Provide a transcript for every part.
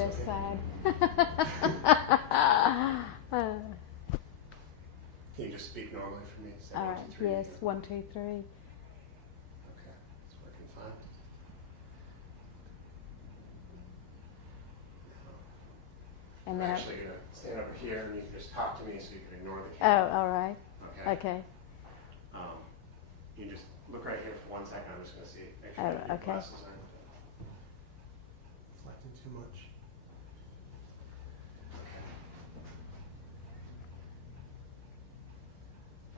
best side. Can you just speak normally for me? All right. Yes. 1, 2, 3. Okay, it's working fine. And I'm then actually going to stand over here and you can just talk to me so you can ignore the camera. Oh, all right. Okay. Okay. You just look right here for 1 second. I'm just going to see. Make sure Oh, that your okay. glasses aren't reflecting too much. Okay.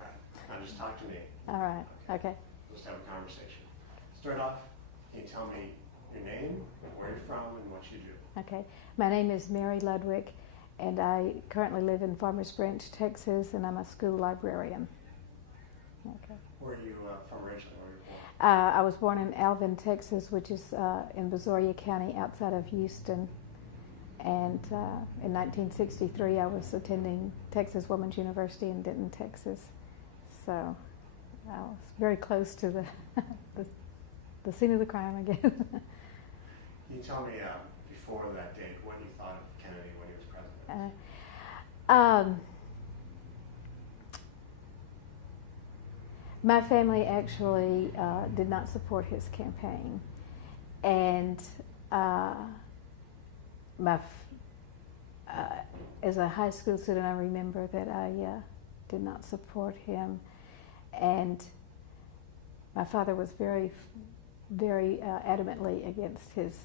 All right. Now just talk to me. All right. Okay. Let's have a conversation. Start off. Can you tell me your name, where you're from, and what you do? Okay. My name is Mary Ludwick, and I currently live in Farmers Branch, Texas, and I'm a school librarian. Okay. Where are you from originally? Where were you born? I was born in Alvin, Texas, which is in Brazoria County outside of Houston. And in 1963, I was attending Texas Women's University in Denton, Texas. So I was very close to the scene of the crime, I guess. Can you tell me, before that date, what you thought of Kennedy when he was president? My family actually did not support his campaign, and as a high school student, I remember that I did not support him, and my father was very, very adamantly against his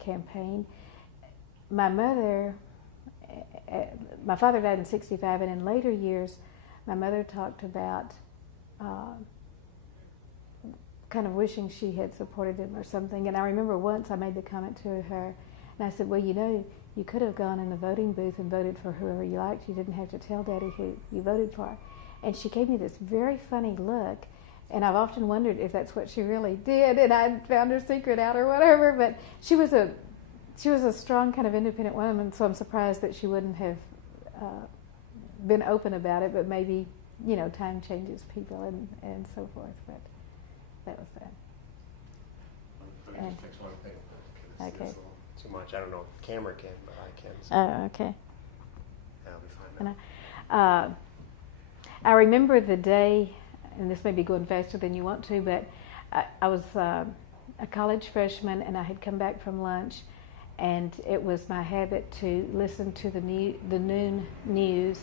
campaign. My father died in '65, and in later years, my mother talked about kind of wishing she had supported him or something. And I remember once I made the comment to her, and I said, well, you know, you could have gone in the voting booth and voted for whoever you liked. You didn't have to tell Daddy who you voted for. And she gave me this very funny look, and I've often wondered if that's what she really did, and I found her secret out or whatever. But she was a strong kind of independent woman, so I'm surprised that she wouldn't have been open about it, but maybe, you know, time changes people and so forth, but that was that. Let me just fix one thing. Okay. It's a little too much. I don't know if the camera can, but I can. So Oh, okay. that'll be fine now. And I remember the day, and this may be going faster than you want to, but I was a college freshman, and I had come back from lunch, and it was my habit to listen to the noon news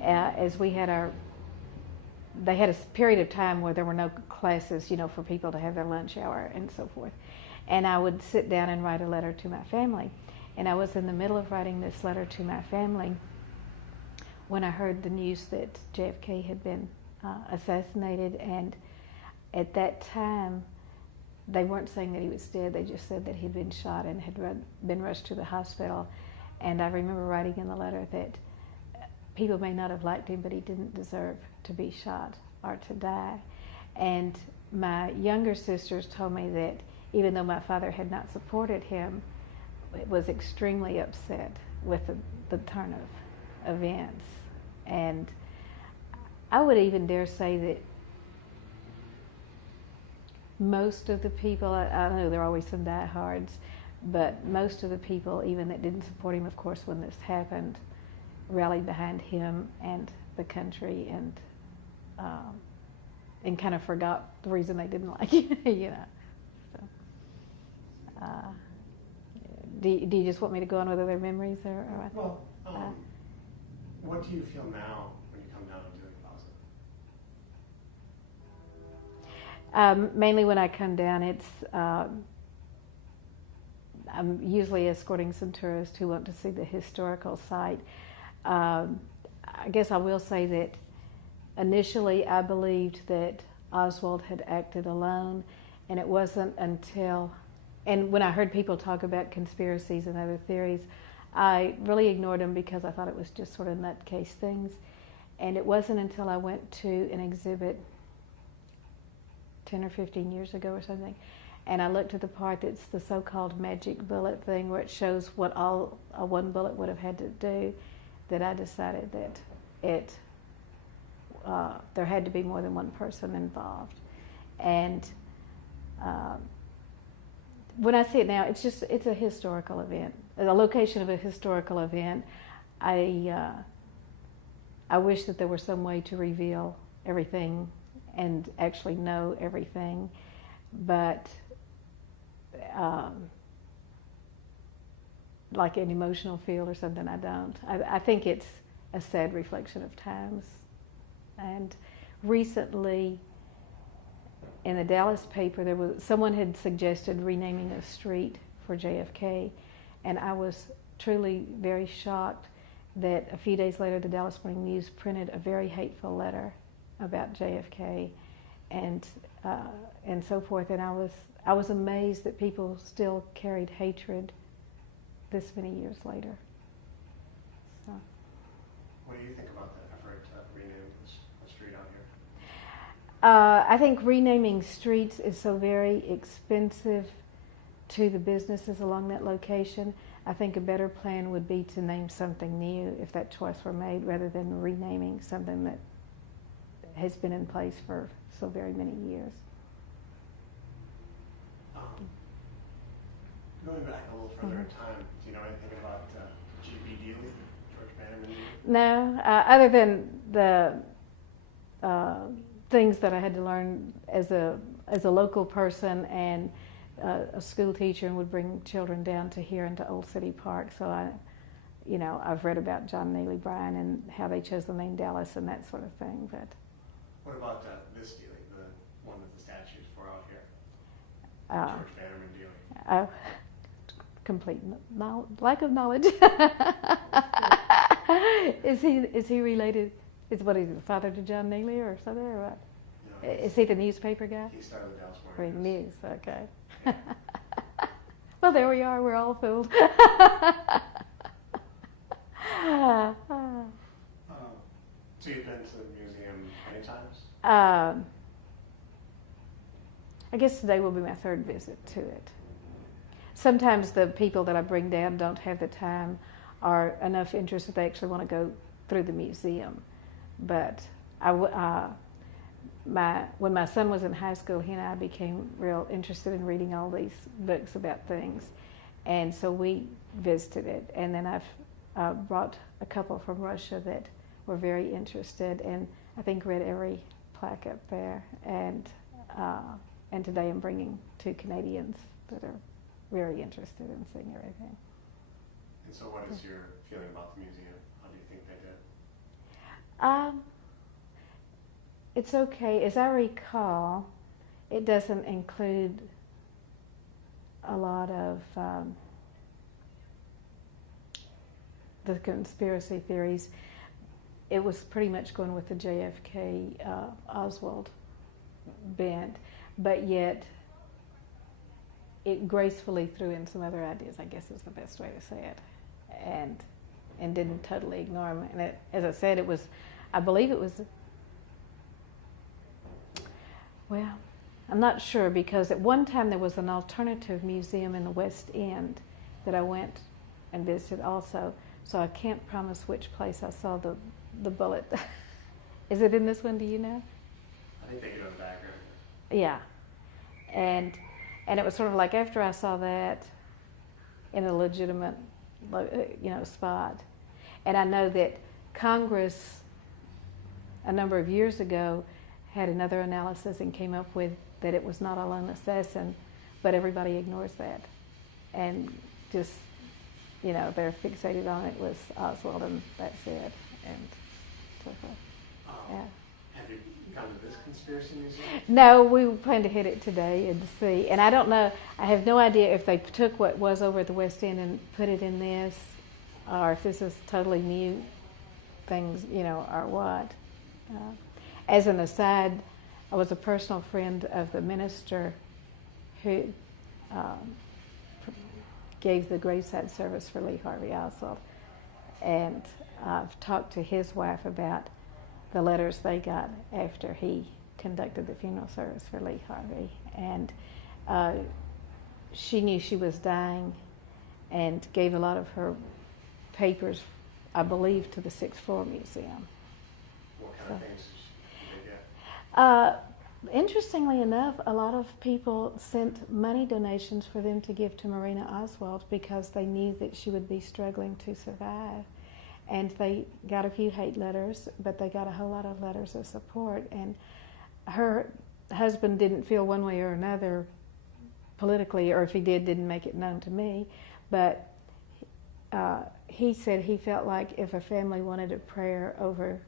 as we had they had a period of time where there were no classes, you know, for people to have their lunch hour and so forth. And I would sit down and write a letter to my family. And I was in the middle of writing this letter to my family when I heard the news that JFK had been assassinated. And at that time, they weren't saying that he was dead. They just said that he'd been shot and had been rushed to the hospital. And I remember writing in the letter that people may not have liked him, but he didn't deserve to be shot or to die. And my younger sisters told me that even though my father had not supported him, was extremely upset with the turn of events. And I would even dare say that most of the people, I know there are always some diehards, but most of the people, even that didn't support him, of course, when this happened, rallied behind him and the country, and kind of forgot the reason they didn't like it, you know. So, do you just want me to go on with other memories, or Well, what do you feel now when you come down to Dealey Plaza? Mainly when I come down, it's I'm usually escorting some tourists who want to see the historical site. I guess I will say that initially I believed that Oswald had acted alone, and it wasn't until, and when I heard people talk about conspiracies and other theories, I really ignored them because I thought it was just sort of nutcase things. And it wasn't until I went to an exhibit 10 or 15 years ago or something, and I looked at the part that's the so-called magic bullet thing, where it shows what all a one bullet would have had to do, that I decided that there had to be more than one person involved. And when I see it now, it's a historical event. a location of a historical event. I wish that there were some way to reveal everything and actually know everything, but like an emotional field or something, I don't. I think it's a sad reflection of times. And recently, in the Dallas paper, someone had suggested renaming a street for JFK, and I was truly very shocked that a few days later the Dallas Morning News printed a very hateful letter about JFK and so forth, and I was amazed that people still carried hatred this many years later. So. What do you think about the effort to rename the street out here? I think renaming streets is so very expensive to the businesses along that location. I think a better plan would be to name something new if that choice were made, rather than renaming something that has been in place for so very many years. Going back a little further in time, do you know anything about G.B. Dealey, George Bannerman Dealey? No, other than the things that I had to learn as a local person and a school teacher, and would bring children down to here into Old City Park. So I've read about John Neely Bryan and how they chose the name Dallas and that sort of thing. But what about this Dealey, the one that the statues for out here? George Bannerman Dealey. Complete lack of knowledge. Is he related? Is he the father to John Neely or something, or what? No, is he the newspaper guy? He started the Dallas Morning News. Okay. Well, there we are. We're all fooled. So you've been to the museum many times? I guess today will be my third visit to it. Sometimes the people that I bring down don't have the time or enough interest that they actually want to go through the museum. But when my son was in high school, he and I became real interested in reading all these books about things. And so we visited it. And then I've brought a couple from Russia that were very interested, and I think read every plaque up there. And today I'm bringing 2 Canadians that are very interested in seeing everything. And so what is your feeling about the museum? How do you think they did? It's okay. As I recall, it doesn't include a lot of the conspiracy theories. It was pretty much going with the JFK Oswald bent, but yet it gracefully threw in some other ideas, I guess is the best way to say it, and didn't totally ignore them. And it, as I said, I believe it was, well, I'm not sure, because at one time there was an alternative museum in the West End that I went and visited also, so I can't promise which place I saw the bullet. Is it in this one, do you know? I think they go in the background. Yeah. And it was sort of like after I saw that in a legitimate, spot. And I know that Congress, a number of years ago, had another analysis and came up with that it was not a lone assassin, but everybody ignores that. And just, they're fixated on it was Oswald, and that's it. And so forth. Yeah. Have you gone to this conspiracy museum? No, we plan to hit it today and see. And I don't know, I have no idea if they took what was over at the West End and put it in this, or if this is totally new things, or what. As an aside, I was a personal friend of the minister who gave the graveside service for Lee Harvey Oswald. And I've talked to his wife about the letters they got after he conducted the funeral service for Lee Harvey. And she knew she was dying and gave a lot of her papers, I believe, to the 6th Floor Museum. What kind of things did they get? Interestingly enough, a lot of people sent money donations for them to give to Marina Oswald because they knew that she would be struggling to survive. And they got a few hate letters, but they got a whole lot of letters of support. And her husband didn't feel one way or another politically, or if he did, didn't make it known to me. But he said he felt like if a family wanted a prayer over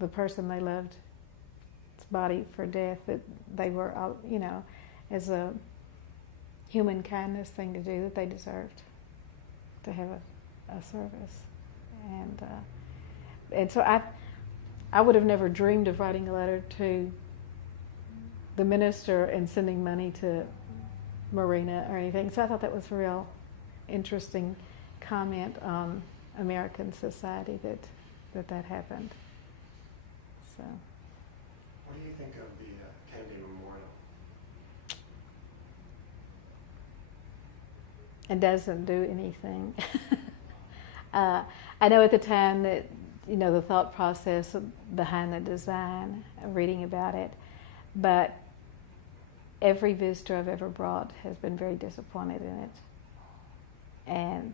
the person they loved body for death, that they were, as a human kindness thing to do, that they deserved to have a service. And so I would have never dreamed of writing a letter to the minister and sending money to Marina or anything. So I thought that was a real interesting comment on American society that happened. So. What do you think of the Kennedy Memorial? It doesn't do anything. I know at the time that, the thought process behind the design, reading about it, but every visitor I've ever brought has been very disappointed in it and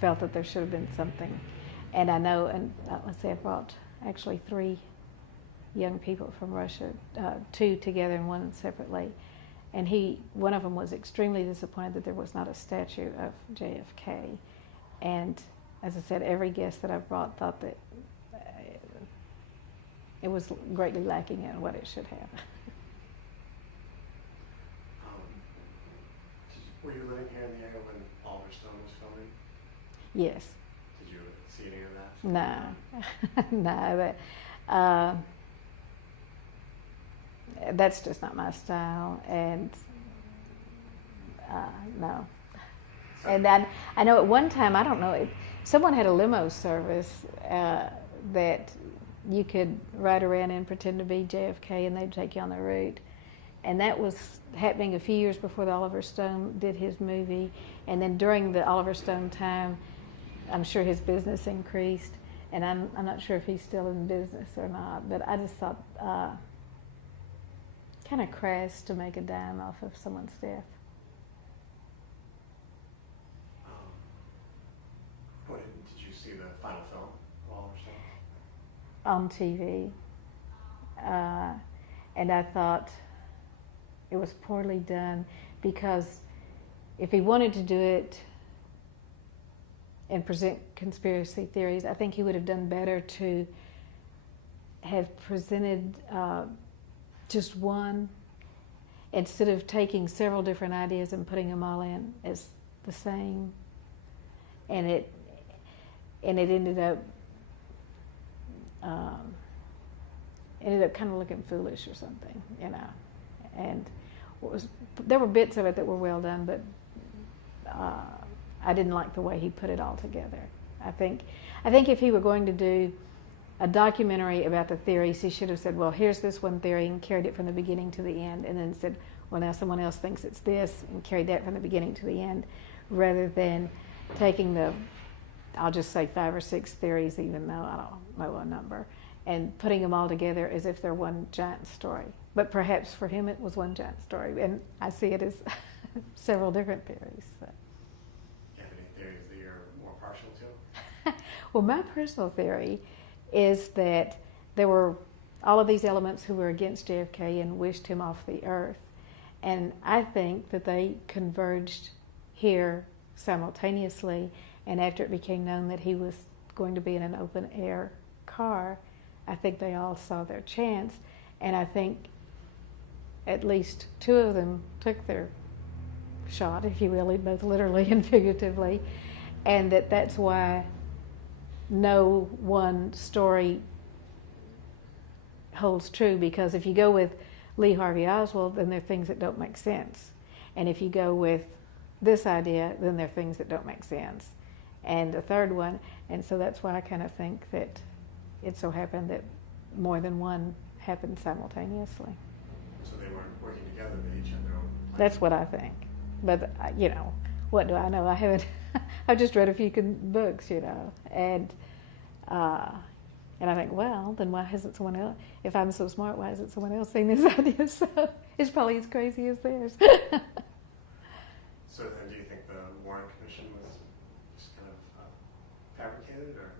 felt that there should have been something. And I know, and let's say I brought actually 3 young people from Russia, 2 together and 1 separately. And one of them was extremely disappointed that there was not a statue of JFK. And as I said, every guest that I've brought thought that it was greatly lacking in what it should have. Were you living here in the area when Oliver Stone was filming? Yes. Did you see any of that? No, no, but that's just not my style, and no. And I know at one time, I don't know, someone had a limo service that you could ride around and pretend to be JFK, and they'd take you on the route. And that was happening a few years before the Oliver Stone did his movie. And then during the Oliver Stone time, I'm sure his business increased. And I'm not sure if he's still in business or not. But I just thought kind of crass to make a dime off of someone's death. Did you see the final film of Oliver Stone? On TV. And I thought it was poorly done, because if he wanted to do it and present conspiracy theories, I think he would have done better to have presented just one, instead of taking several different ideas and putting them all in as the same. And it ended up kind of looking foolish or something, And there were bits of it that were well done, but I didn't like the way he put it all together. I think if he were going to do a documentary about the theories, he should have said, well, here's this one theory, and carried it from the beginning to the end, and then said, well, now someone else thinks it's this, and carried that from the beginning to the end, rather than taking I'll just say 5 or 6 theories, even though I don't know a number, and putting them all together as if they're one giant story. But perhaps for him it was one giant story, and I see it as several different theories. So. Do you have any theories that you're more partial to? Well, my personal theory is that there were all of these elements who were against JFK and wished him off the earth. And I think that they converged here simultaneously, and after it became known that he was going to be in an open air car, I think they all saw their chance, and I think at least 2 of them took their shot, if you will, both literally and figuratively, and that's why no one story holds true, because if you go with Lee Harvey Oswald, then there are things that don't make sense. And if you go with this idea, then there are things that don't make sense. And the third one, and so that's why I kind of think that it so happened that more than one happened simultaneously. So they weren't working together, they each had their own plan. That's what I think. But, what do I know? I haven't, I've just read a few books, and And I think, well, then why hasn't someone else, if I'm so smart, why hasn't someone else seen this idea? So it's probably as crazy as theirs. So then do you think the Warren Commission was just kind of fabricated, or?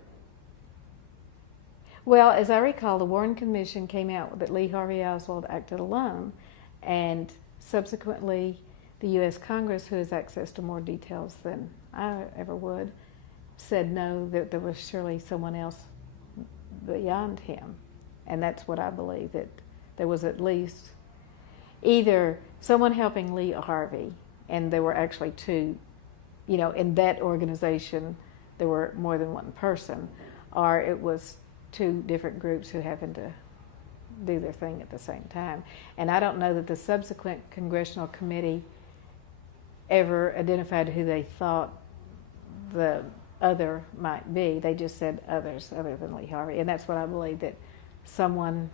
Well, as I recall, the Warren Commission came out that Lee Harvey Oswald acted alone, and subsequently the U.S. Congress, who has access to more details than I ever would, said no, that there was surely someone else beyond him. And that's what I believe, that there was at least either someone helping Lee Harvey, and there were actually two, in that organization there were more than one person, or it was two different groups who happened to do their thing at the same time. And I don't know that the subsequent congressional committee ever identified who they thought the other might be. They just said others other than Lee Harvey. And that's what I believe, that someone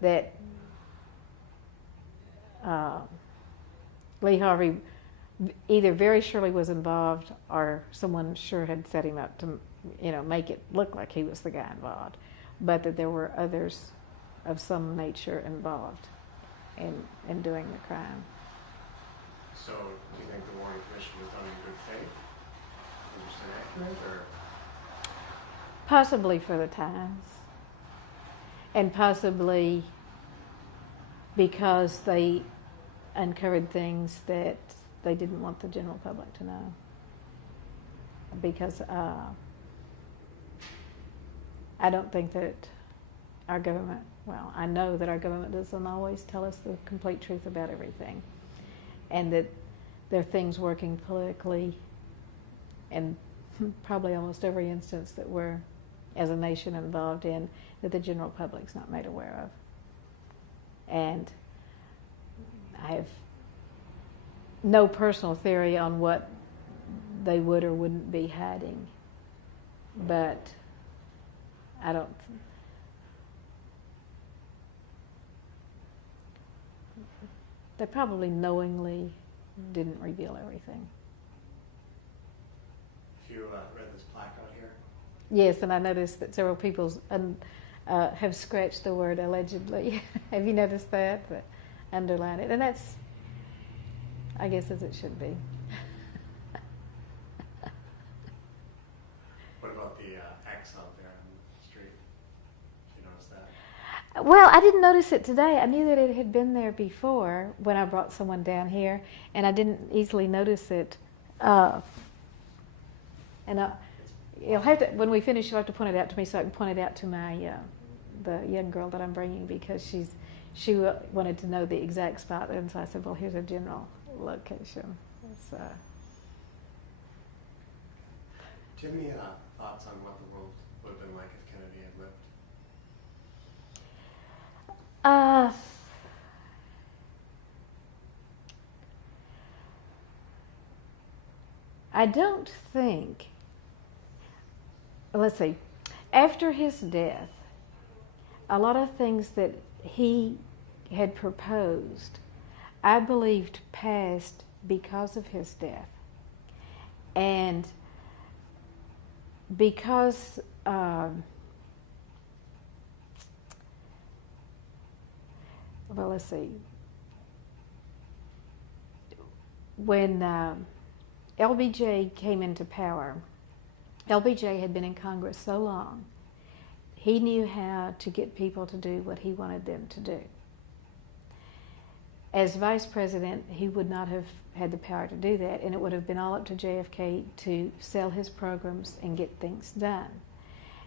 that Lee Harvey either very surely was involved, or someone sure had set him up to make it look like he was the guy involved, but that there were others of some nature involved in doing the crime. So do you think the Warren Commission was done in good faith? Would you say accurate, or? Possibly for the times, and possibly because they uncovered things that they didn't want the general public to know. Because I don't think that our government, I know that our government doesn't always tell us the complete truth about everything. And that there are things working politically in probably almost every instance that we're, as a nation, involved in, that the general public's not made aware of. And I have no personal theory on what they would or wouldn't be hiding, but I don't. They probably knowingly didn't reveal everything. If you read this plaque out here? Yes, and I noticed that several people have scratched the word allegedly. Have you noticed that? Underline it. And that's, I guess, as it should be. What about the X out there on the street? Did you notice that? Well, I didn't notice it today. I knew that it had been there before when I brought someone down here, and I didn't easily notice it. You'll have to, when we finish, you'll have to point it out to me so I can point it out to my the young girl that I'm bringing, because she wanted to know the exact spot, and so I said, well, here's a general location. So. Do you have any thoughts on what the world would have been like if Kennedy had lived? I don't think, let's see, after his death, a lot of things that he had proposed, I believed passed because of his death. And because well, let's see, when LBJ came into power, LBJ had been in Congress so long, he knew how to get people to do what he wanted them to do. As vice president, he would not have had the power to do that, and it would have been all up to JFK to sell his programs and get things done.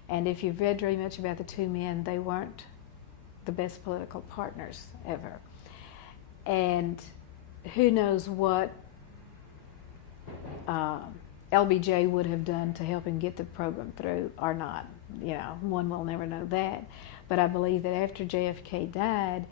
And if you've read very much about the two men, they weren't the best political partners ever. And who knows what LBJ would have done to help him get the program through or not. One will never know that. But I believe that after JFK died,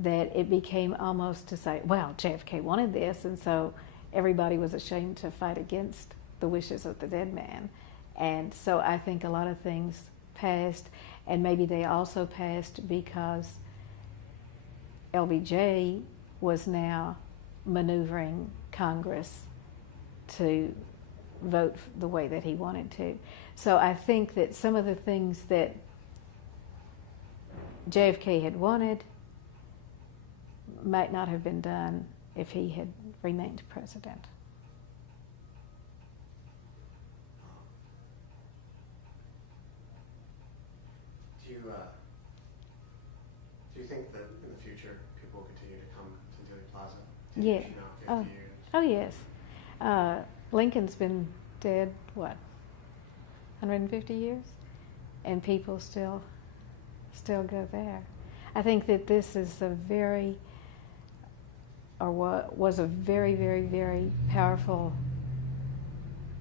that it became almost to say, well, JFK wanted this, and so everybody was ashamed to fight against the wishes of the dead man. And so I think a lot of things passed, and maybe they also passed because LBJ was now maneuvering Congress to vote the way that he wanted to. So I think that some of the things that JFK had wanted might not have been done if he had remained president. Do you think that in the future people will continue to come to Dealey Plaza? Yeah. Oh. 50 years? Oh, yes. Lincoln's been dead, what, 150 years? And people still go there. I think that this is a very, or was a very, very, very powerful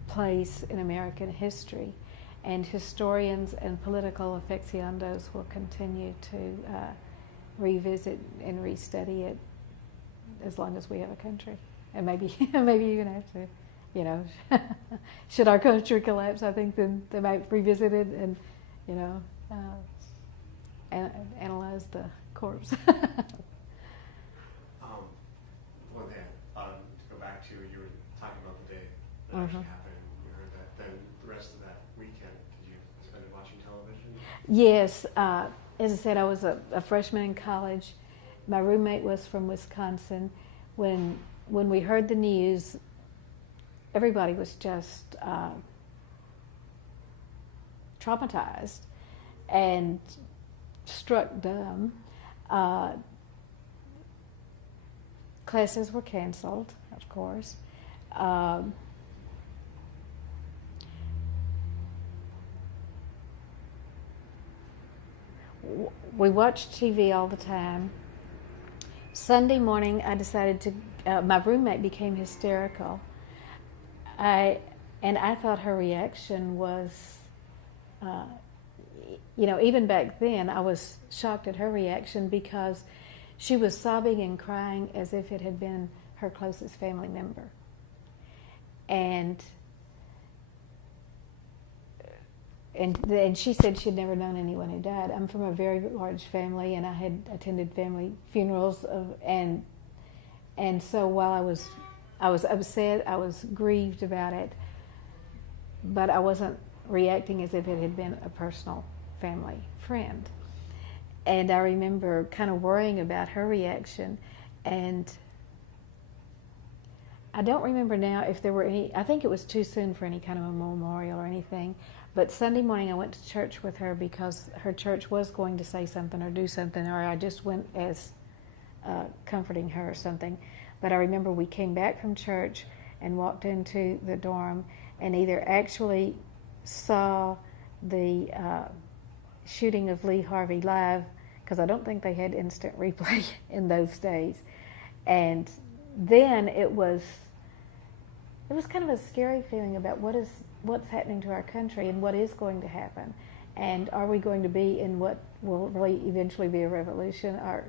place in American history. And historians and political aficionados will continue to revisit and restudy it as long as we have a country. And maybe even after, you know, should our country collapse, I think then they might revisit it and, you know, analyze the corpse. One thing to go back to, you were talking about the day that actually happened. You heard that. Then the rest of that weekend, did you spend it watching television? Yes. As I said, I was a freshman in college. My roommate was from Wisconsin. When we heard the news, everybody was just traumatized and struck dumb. Classes were canceled, of course. We watched TV all the time. Sunday morning, I decided to. My roommate became hysterical. I thought her reaction was, even back then, I was shocked at her reaction because she was sobbing and crying as if it had been her closest family member. And she said she'd never known anyone who died. I'm from a very large family, and I had attended family funerals and so while I was upset, I was grieved about it, but I wasn't reacting as if it had been a personal family friend. And I remember kind of worrying about her reaction, and I don't remember now if there were any. I think it was too soon for any kind of a memorial or anything. But Sunday morning I went to church with her because her church was going to say something or do something, or I just went as comforting her or something. But I remember we came back from church and walked into the dorm and either actually saw the shooting of Lee Harvey live, because I don't think they had instant replay in those days. And then it was kind of a scary feeling about what's happening to our country and what is going to happen, and are we going to be in what will really eventually be a revolution, or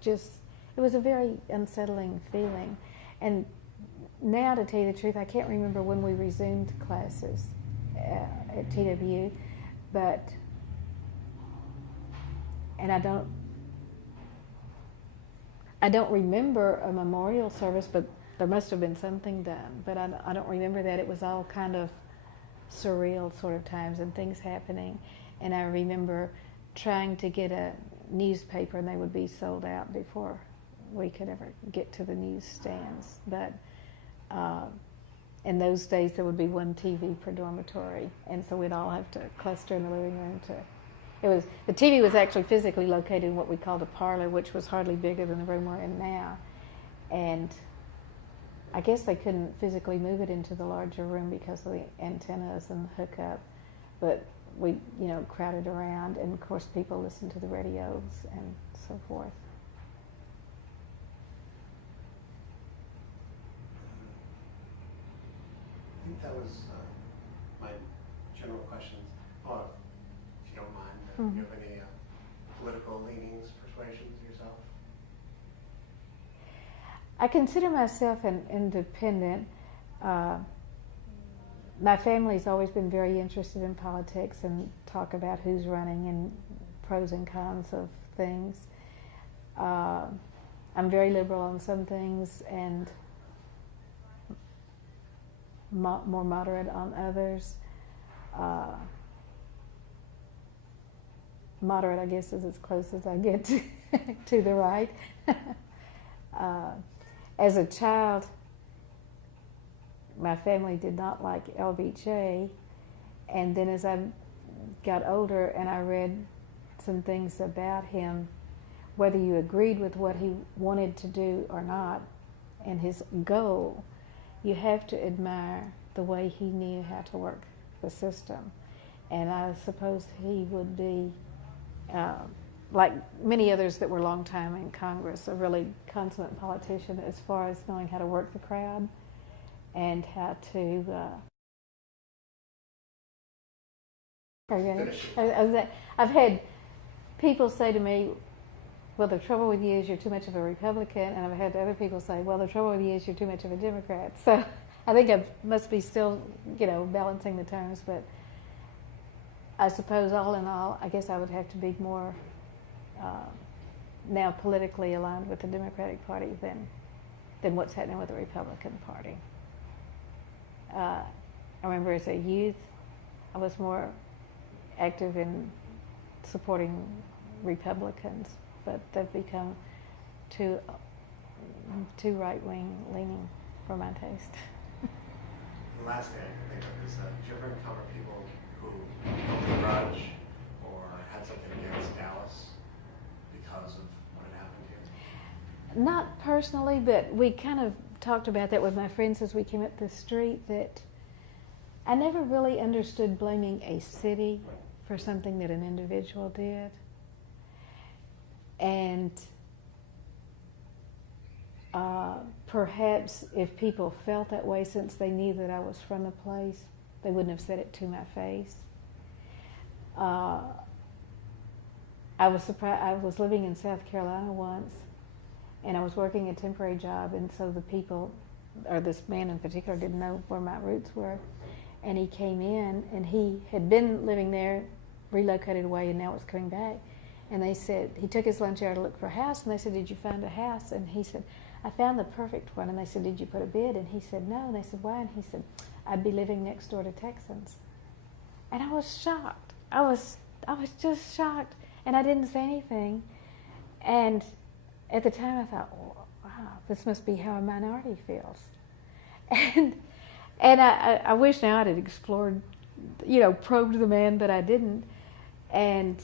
just it was a very unsettling feeling. And now, to tell you the truth, I can't remember when we resumed classes at TWU, and I don't remember a memorial service, but there must have been something done. But I don't remember that. It was all kind of surreal sort of times and things happening. And I remember trying to get a newspaper, and they would be sold out before we could ever get to the newsstands. But in those days, there would be one TV per dormitory, and so we'd all have to cluster in the living room the TV was actually physically located in what we called a parlor, which was hardly bigger than the room we're in now. And I guess they couldn't physically move it into the larger room because of the antennas and the hookup. But we, crowded around, and of course people listened to the radios and so forth. I think that was my general questions. Oh, if you don't mind, do you have any political leanings, persuasions yourself? I consider myself an independent. My family's always been very interested in politics and talk about who's running and pros and cons of things. I'm very liberal on some things and more moderate on others. moderate, I guess, is as close as I get to the right. As a child, my family did not like LBJ, and then as I got older and I read some things about him, whether you agreed with what he wanted to do or not, and his goal, you have to admire the way he knew how to work the system. And I suppose he would be, like many others that were long time in Congress, a really consummate politician as far as knowing how to work the crowd and how to... I've had people say to me, well, the trouble with you is you're too much of a Republican, and I've had other people say, well, the trouble with you is you're too much of a Democrat. So I think I must be still, balancing the terms, but I suppose all in all, I guess I would have to be more now politically aligned with the Democratic Party than what's happening with the Republican Party. I remember as a youth, I was more active in supporting Republicans, but they've become too right-wing leaning for my taste. The last thing I can think of is, did you ever encounter people who held a grudge or had something against Dallas because of what had happened here? Not personally, but we kind of talked about that with my friends as we came up the street, that I never really understood blaming a city for something that an individual did. And perhaps if people felt that way, since they knew that I was from the place, they wouldn't have said it to my face. I was surprised. I was living in South Carolina once, and I was working a temporary job, and so the people, or this man in particular, didn't know where my roots were. And he came in, and he had been living there, relocated away, and now was coming back. And they said, he took his lunch hour to look for a house, and they said, did you find a house? And he said, I found the perfect one. And they said, did you put a bid? And he said, no. And they said, why? And he said, I'd be living next door to Texans. And I was shocked. I was just shocked. And I didn't say anything. And at the time I thought, oh, wow, this must be how a minority feels. And I wish now I'd explored, probed the man, but I didn't. And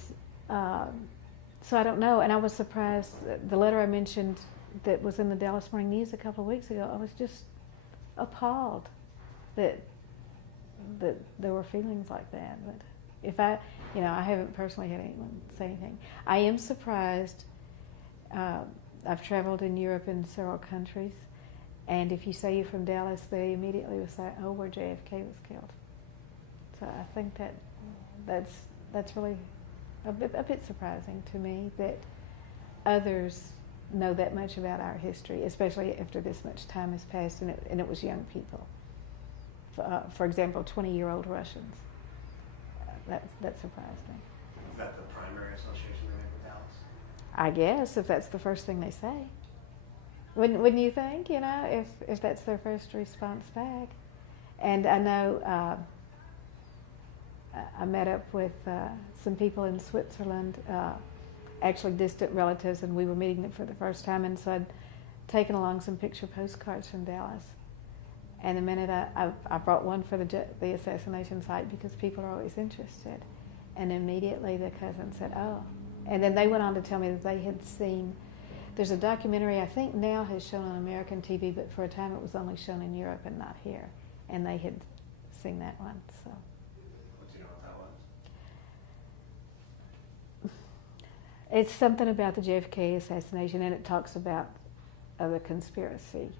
so I don't know. And I was surprised. The letter I mentioned that was in the Dallas Morning News a couple of weeks ago, I was just appalled that there were feelings like that. But if I haven't personally had anyone say anything. I am surprised. I've traveled in Europe in several countries, and if you say you're from Dallas, they immediately will say, oh, where JFK was killed. So I think that's really a bit surprising to me that others know that much about our history, especially after this much time has passed, and it was young people. For example, 20-year-old Russians. That surprised me. Is that the primary association they make with Dallas? I guess, if that's the first thing they say. Wouldn't you think, if that's their first response back? And I know I met up with some people in Switzerland, actually distant relatives, and we were meeting them for the first time, and so I'd taken along some picture postcards from Dallas. And the minute I brought one for the assassination site, because people are always interested, and immediately the cousin said, oh. And then they went on to tell me that they had seen, there's a documentary I think now has shown on American TV, but for a time it was only shown in Europe and not here. And they had seen that one, so. Do you know what that was? It's something about the JFK assassination, and it talks about the conspiracy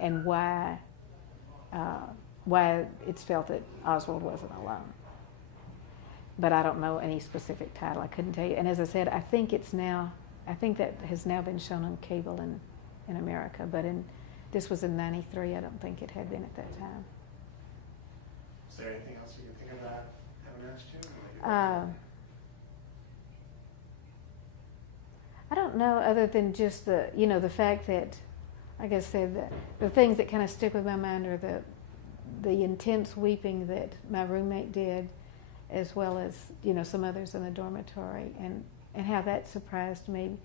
and why it's felt that Oswald wasn't alone. But I don't know any specific title. I couldn't tell you. And as I said, I think that has now been shown on cable in America. But this was in '93. I don't think it had been at that time. Is there anything else you can think of that I haven't asked you? I don't know, other than just the fact that, like I said, the things that kind of stick with my mind are the intense weeping that my roommate did, as well as, you know, some others in the dormitory, and how that surprised me.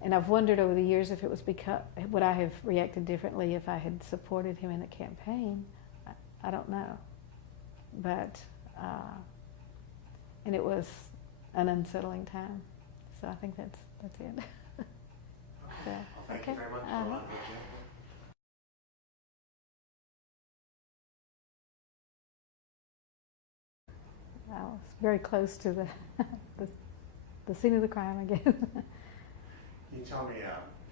And I've wondered over the years if it was because, would I have reacted differently if I had supported him in the campaign? I don't know. But, and it was an unsettling time. So I think that's it. So, well, thank you very much. I was very close to the scene of the crime, I guess. Can you tell me,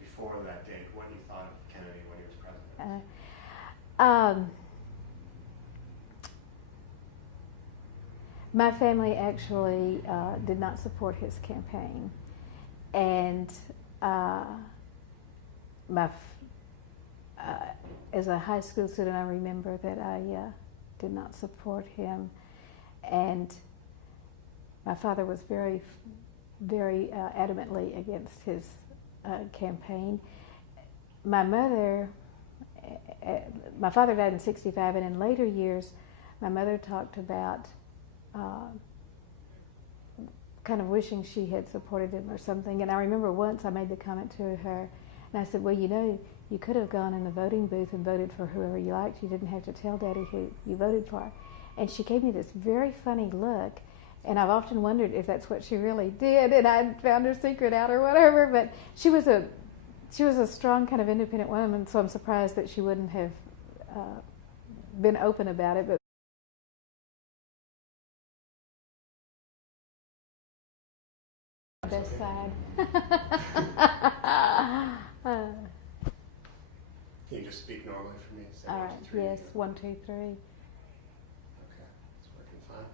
before that date, what you thought of Kennedy when he was president? My family actually did not support his campaign, and as a high school student, I remember that I did not support him, and my father was very, very adamantly against his campaign. My father died in '65, and in later years, my mother talked about kind of wishing she had supported him or something. And I remember once I made the comment to her, and I said, well, you know, you could have gone in the voting booth and voted for whoever you liked. You didn't have to tell Daddy who you voted for. And she gave me this very funny look, and I've often wondered if that's what she really did, and I found her secret out or whatever. But she was a strong kind of independent woman, so I'm surprised that she wouldn't have been open about it. But best side. Can you just speak normally for me? Say All 1, right. 2, 3. Yes. 1, 2, 3. Okay, it's working fine.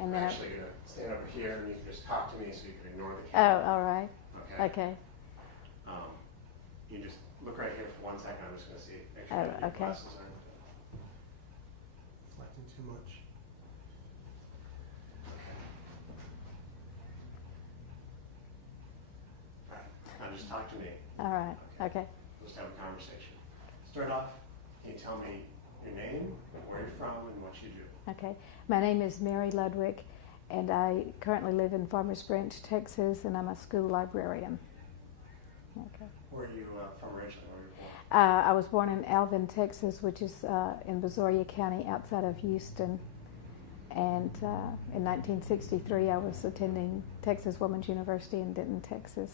And I'm then actually going to stand over here, and you can just talk to me so you can ignore the camera. Oh, all right. Okay. Okay. You just look right here for 1 second. I'm just going to see. Make sure Oh, that your okay. glasses aren't reflecting too much. All right. Now just talk to me. All right. Okay. Let's have a conversation. Start off. Can you tell me your name, where you're from, and what you do? Okay. My name is Mary Ludwick, and I currently live in Farmers Branch, Texas, and I'm a school librarian. Okay. Where are you from originally? Where are you born? I was born in Alvin, Texas, which is in Brazoria County outside of Houston. And in 1963, I was attending Texas Women's University in Denton, Texas.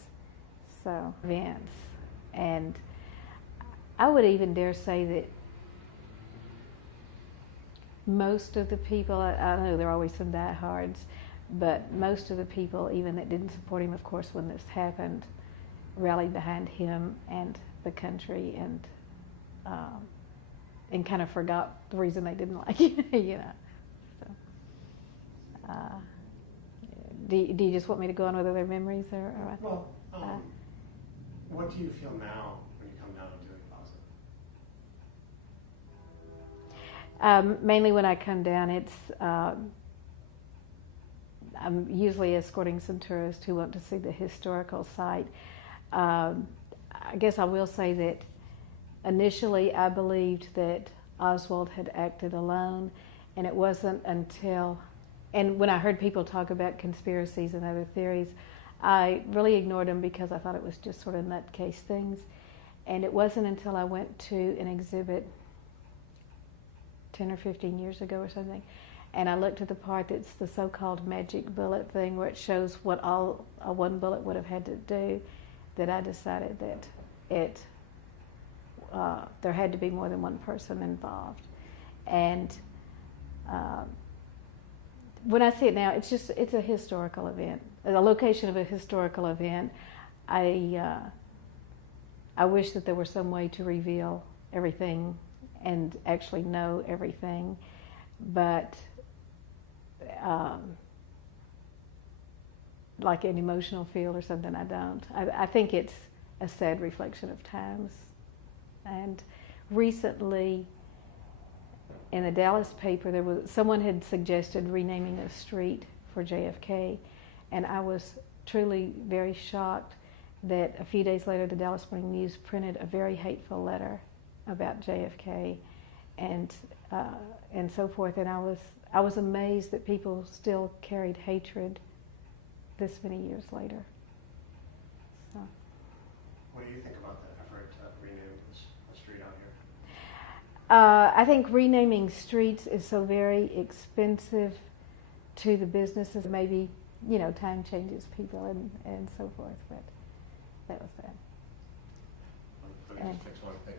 So, events. And I would even dare say that most of the people, I know there are always some diehards, but most of the people, even that didn't support him, of course, when this happened, rallied behind him and the country, and kind of forgot the reason they didn't like it, you know. So, do you just want me to go on with other memories, or Well, what do you feel now when you come down to Dealey Plaza? Mainly when I come down, it's I'm usually escorting some tourists who want to see the historical site. I guess I will say that initially I believed that Oswald had acted alone, and it wasn't until, and when I heard people talk about conspiracies and other theories, I really ignored them because I thought it was just sort of nutcase things. And it wasn't until I went to an exhibit 10 or 15 years ago or something, and I looked at the part that's the so-called magic bullet thing, where it shows what all one bullet would have had to do, that I decided that there had to be more than one person involved. And when I see it now, it's a historical event, a location of a historical event. I wish that there were some way to reveal everything and actually know everything, but like an emotional field or something, I don't. I think it's a sad reflection of times. And recently, in the Dallas paper, someone had suggested renaming a street for JFK, and I was truly very shocked that a few days later the Dallas Morning News printed a very hateful letter about JFK, and so forth. And I was amazed that people still carried hatred this many years later. So. What do you think about the effort to rename the street out here? I think renaming streets is so very expensive to the businesses. Maybe, time changes people and so forth, but that was that. Let me just fix one thing.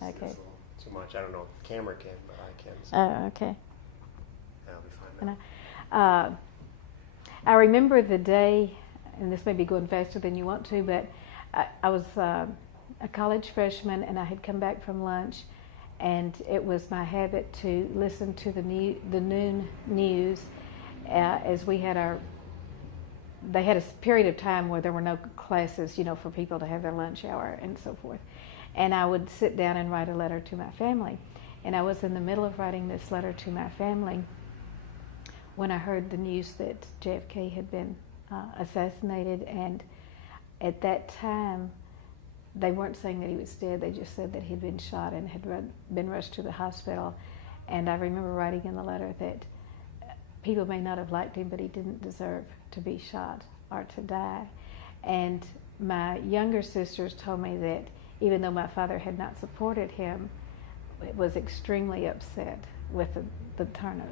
It's a little too much. I don't know if the camera can, but I can. So Okay. That'll be fine now. I remember the day, and this may be going faster than you want to, but I was a college freshman, and I had come back from lunch, and it was my habit to listen to the noon news as we had they had a period of time where there were no classes, for people to have their lunch hour and so forth. And I would sit down and write a letter to my family. And I was in the middle of writing this letter to my family when I heard the news that JFK had been assassinated. And at that time, they weren't saying that he was dead. They just said that he'd been shot and had been rushed to the hospital. And I remember writing in the letter that people may not have liked him, but he didn't deserve to be shot or to die. And my younger sisters told me that even though my father had not supported him, was extremely upset with the turn of